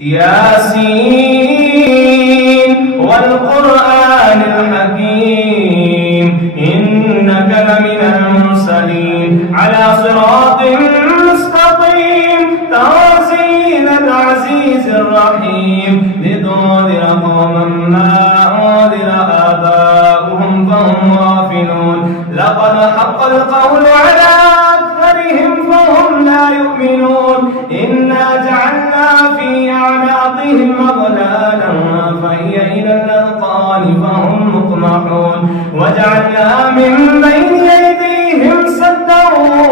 ياسين والقرآن الحكيم إنك لمن المرسلين على صراط مستقيم تنزيل العزيز الرحيم لتنذر قوما ما أنذر آباؤهم فهم غافلون لقد حق القول على أكثرهم فهم لا يؤمنون إنا جعلنا في أعناقهم أغلالا فهي إلى الأذقان فهم مقمحون وجعلنا من بين أيديهم سدا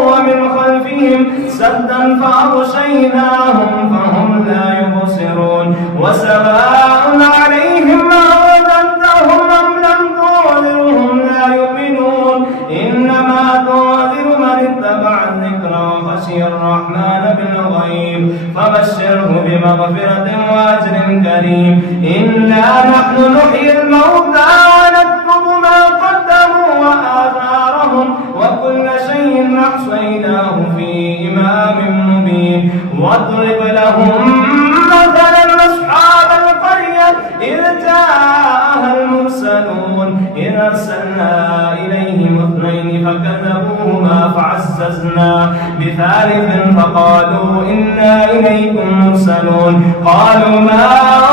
ومن خلفهم سدا فأغشيناهم فهم لا يبصرون وسواء عليهم أنذرتهم أم لم تنذرهم لا يؤمنون إنما تنذر من اتبع الذكر وخشي الرحمن بالغيب فبشره بمغفرة وأجر كريم إنا نحن نحيي الموتى ونكتب ما قدموا وآثارهم وكل شيء أحصيناه في إمام مبين واضرب لهم مثلا أصحاب القرية إذ جاءها المرسلون إذ أرسلنا إليهم اثنين فكذبوهما فعززنا بثالث فقالوا إنا إليكم مرسلون قالوا ما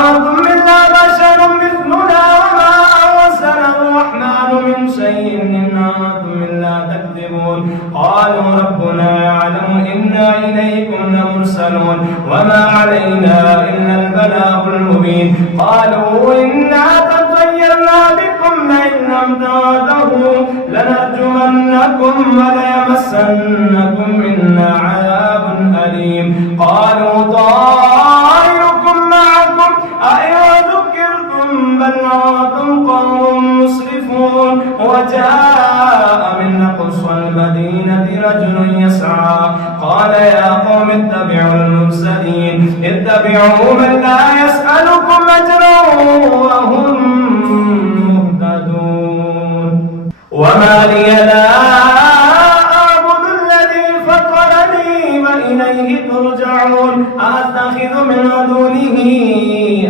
أنتم إلا بشر مثلنا وما أرسل الرحمن من شيء إن أنتم إلا تكذبون قالوا ربنا يعلم إنا إليكم لمرسلون وما علينا إلا البلاغ المبين قالوا إنا تطيرنا بكم لئن لم تنتهوا لنرجمنكم وليمسنكم منا عذاب أليم قالوا طائركم معكم أئن ذكرتم بل أنتم قوم مسرفون وجاء من أقصى المدينة رجل يسعى قال يا قوم اتبعوا المرسلين اتبعوا من لا يسألكم أجرا وهم مهتدون وما لي لا أعبد الذي فطرني وإليه ترجعون أتخذ من دونه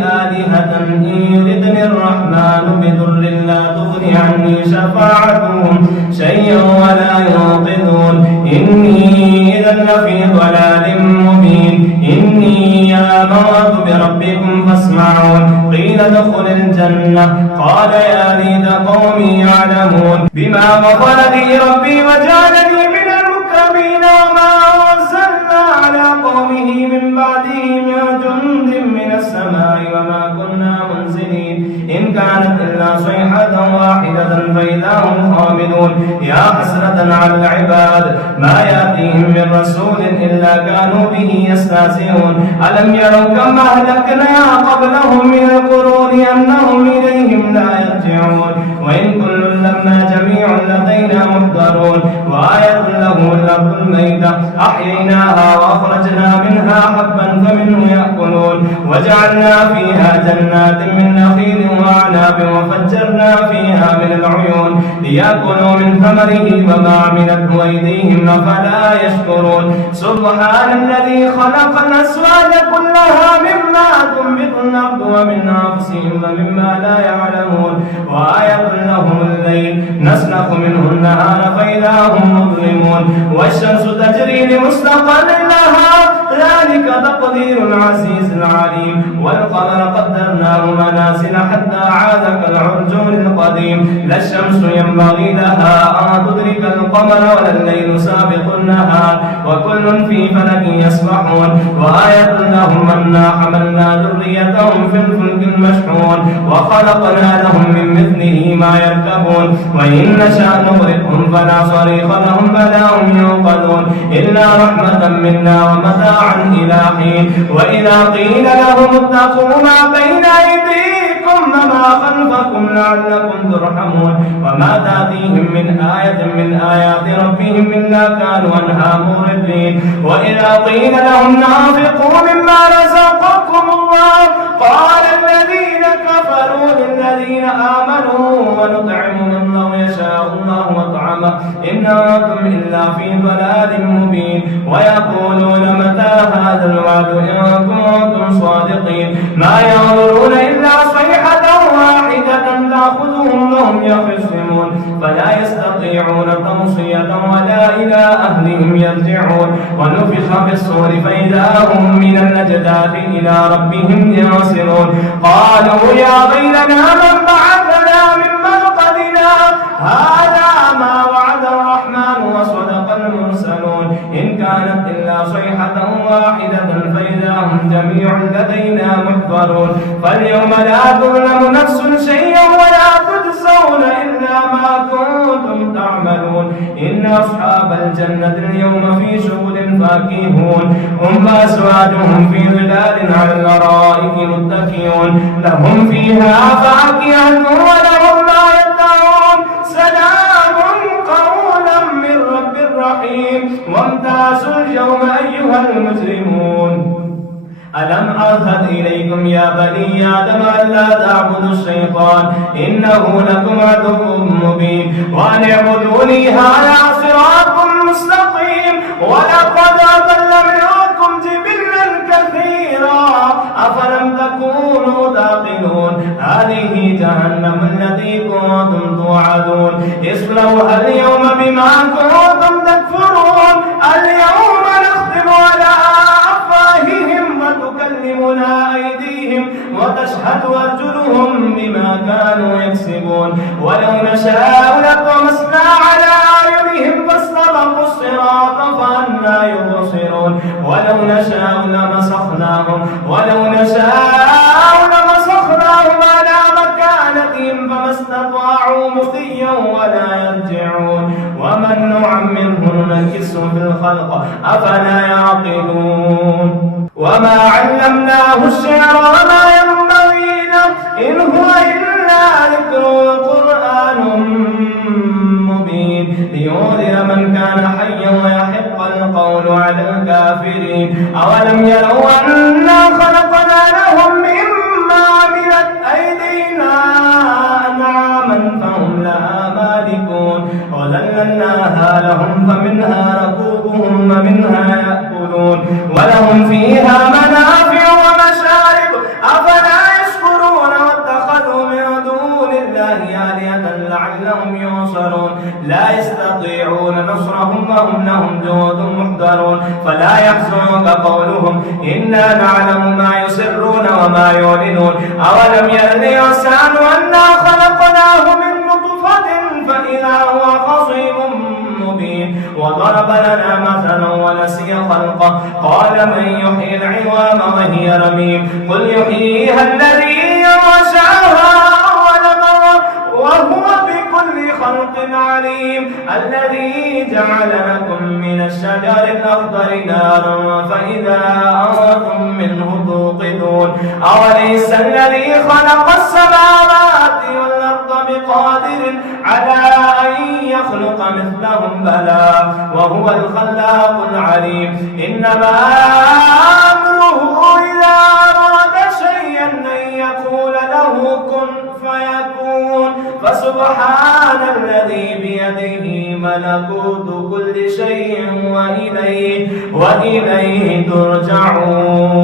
آلهة إن يردني الرحمن بضر لا تغني عني شفاعتهم شيئا ولا ينقذون إني إذا لفي ضلال مبين إني آمنت بربكم فاسمعون قيل ادخل الجنة قال يا ليت قومي يعلمون بما غفر لي ربي وجعلني من المكرمين وما أرسلنا على قومه من بعده من جند من السماء وما كنا منزلين إن كانت إلا صيحة واحدة فإذا هم خامدون يا حسرة على العباد ما يأتيهم من رسول إلا كانوا به يستهزئون ألم يروا كم أهلكنا قبلهم من القرون أنهم إليهم لا يرجعون وإن كل لما جميع لدينا محضرون وآية لهم الأرض الميتة أحييناها وأخرجنا منها حبا فمنه يأكلون وجعلنا فيها جنات من نخيل وأعناب وفجرنا فيها من العيون ليأكلوا من ثمره وما عملته أيديهم أفلا يشكرون سبحان الذي خلق الأزواج كلها مما تنبت الأرض ومن أنفسهم ومما لا يعلمون وآية لهم الليل نسلخ منه النهار فإذا هم مظلمون والشمس تجري لمستقر لها ذلك تقدير العزيز العليم والقمر قدرناه منازل حتى عاد كالعرجون القديم لا الشمس ينبغي لها أن تدرك القمر ولا الليل سابق النهار وكل في فلك يسبحون وآية لهم أنا حملنا ذريتهم في الفلك المشحون وخلقنا لهم من مثله ما يركبون وإن نشأ نغرقهم فلا صريخ لهم فلا هم ينقذون إلا رحمة منا ومتاعا إلى حين وإذا قيل لهم اتقوا ما بين أيديكم وما خلفكم لعلكم ترحمون وما تأتيهم من آية من آيات ربهم إلا كانوا عنها معرضين وإذا قيل لهم نافقوا مما رزقكم الله قال الذين كفروا للذين آمنوا ونطعم من لو يشاء الله وطعمه إن أنتم إلا في ضلال مبين ويقولون متى هذا الوعد إن كنتم صادقين المتقين ما ينظرون إلا صيحة واحدة تأخذهم وهم يخصمون فلا يستطيعون توصية ولا إلى أهلهم يرجعون ونفخ في الصور فإذا هم من الأجداث إلى ربهم ينصرون قالوا يا ويلنا من بعثنا من مرقدنا هذا ما وعد الرحمن وصدق المرسلون إن كانت إلا صيحة واحدة فإذا هم جميع لدينا محضرون فاليوم لا تظلم نفس شيئا ولا تجزون إلا ما كنتم تعملون إن أصحاب الجنة اليوم في شغل فاكهون هم أزواجهم في ظلال على الأرائك متكئون لهم فيها فاكهة ولهم ما يدعون سلام قولا من رب رحيم وامتازوا اليوم أيها المجرمون ألم أعهد إليكم يا بني آدم ألا تعبدوا الشيطان إنه لكم عدو مبين وأن اعبدوني هذا صراط مستقيم ولقد أضل منكم جبلا كثيرا أفلم تكونوا تعقلون هذه جهنم التي كنتم توعدون اصلوها اليوم بما كنتم تكفرون اليوم نختم على أفواههم وتكلمنا أيديهم وتشهد أرجلهم بما كانوا يكسبون ولو نشاء لطمسنا على أعينهم فاستبقوا الصراط فأنى يبصرون ولو نشاء لمسخناهم على مكانتهم فما استطاعوا مضيا ولا يرجعون ومن نعمره ننكسه في الخلق أفلا يعقلون وما علمناه الشعر وما ينبغي له إن هو إلا ذكر قرآن مبين لينذر من كان حيا ويحق القول على الكافرين أولم يروا أنا خلقنا لهم مما عملت أيدينا أنعاما فهم لها مالكون وذللناها لهم فمنها ركوبهم ومنها يأكلون ولهم فيها منافع ومشارب أفلا يشكرون واتخذوا من دون الله آلهة لعلهم ينصرون لا يستطيعون نصرهم وهم لهم جند محضرون فلا يحزنك قولهم إنا نعلم ما يسرون وما يعلنون أولم ير الإنسان أنا خلقناه من نطفة فإذا هو خصيم مبين وضرب لنا مثلا ونسي خلقه قال من يحيي العظام وهي رميم قل يحييها الذي أنشأها أول مرة وهو بكل خلق عليم الذي جعل لكم من الشجر الأخضر نارا فإذا أنتم منه توقدون أوليس الذي خلق السماوات والأرض بقادر على أن يخلق مثلهم بلى وهو الخلاق العليم إنما أمره إذا أراد شيئا أن يقول له كن فيكون فسبحان الذي بيده ملكوت كل شيء وإليه ترجعون